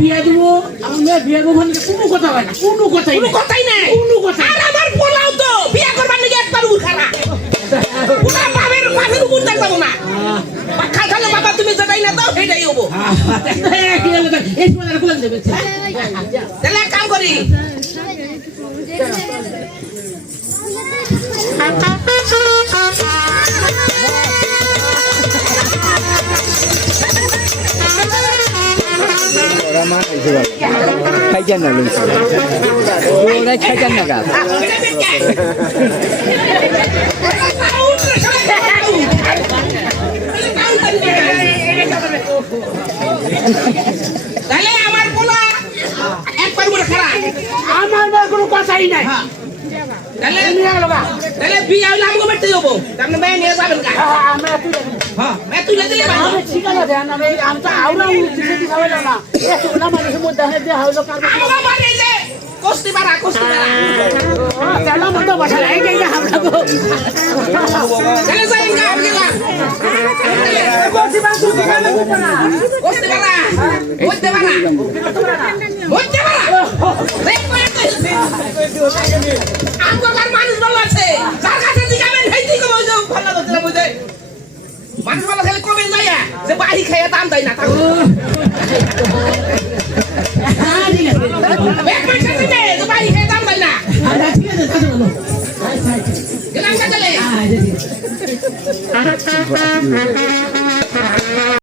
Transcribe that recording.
বিয়ে দিব আমার মেয়ে বিয়ে দিব মানে কোনো কথা হয় না কোনো কথাই নাই কোনো কথা আর আমার পোলাও তো বিয়ে করবার নাকি একবার উঠানা পুরা বাপের উপর দেখবো না পাখা খালে বাবা তুমি যেটাই না দাও সেটাই হবো এই সময় খুলে দেবে তাহলে এক কাম করি খাইছেন না ওরাই খাইছেন না গাছ তাহলে আমার পোলা একবার করে খারাপ আমার মেয়ের কোনো কথাই নাই তাহলে বিয়ে হইলে আমাকে বেরতে যাবো আপনি মেয়ে নিয়ে যাবেন কা হ্যাঁ মেয়ে তুলে দিলে ঠিকানা দেন আমি তো আউলা না না মানুষের মধ্যে দেওয়া হলো কস্তি পারা তেলা মতো বসা এই যে আমরা গো চলে যাই না আপনি না কস্তি পারা বুঝতে পারা আমার মানুষ ভালো আছে যার কাছে যাবেন সেই দিকে ভালো লাগছে বুঝে মানুষ ভালো খেলে কমে যায় যে বাড়ি খেয়ে দাম দেয় না বাড়ি খেয়ে দাম দেয় না গেলাম কাটালে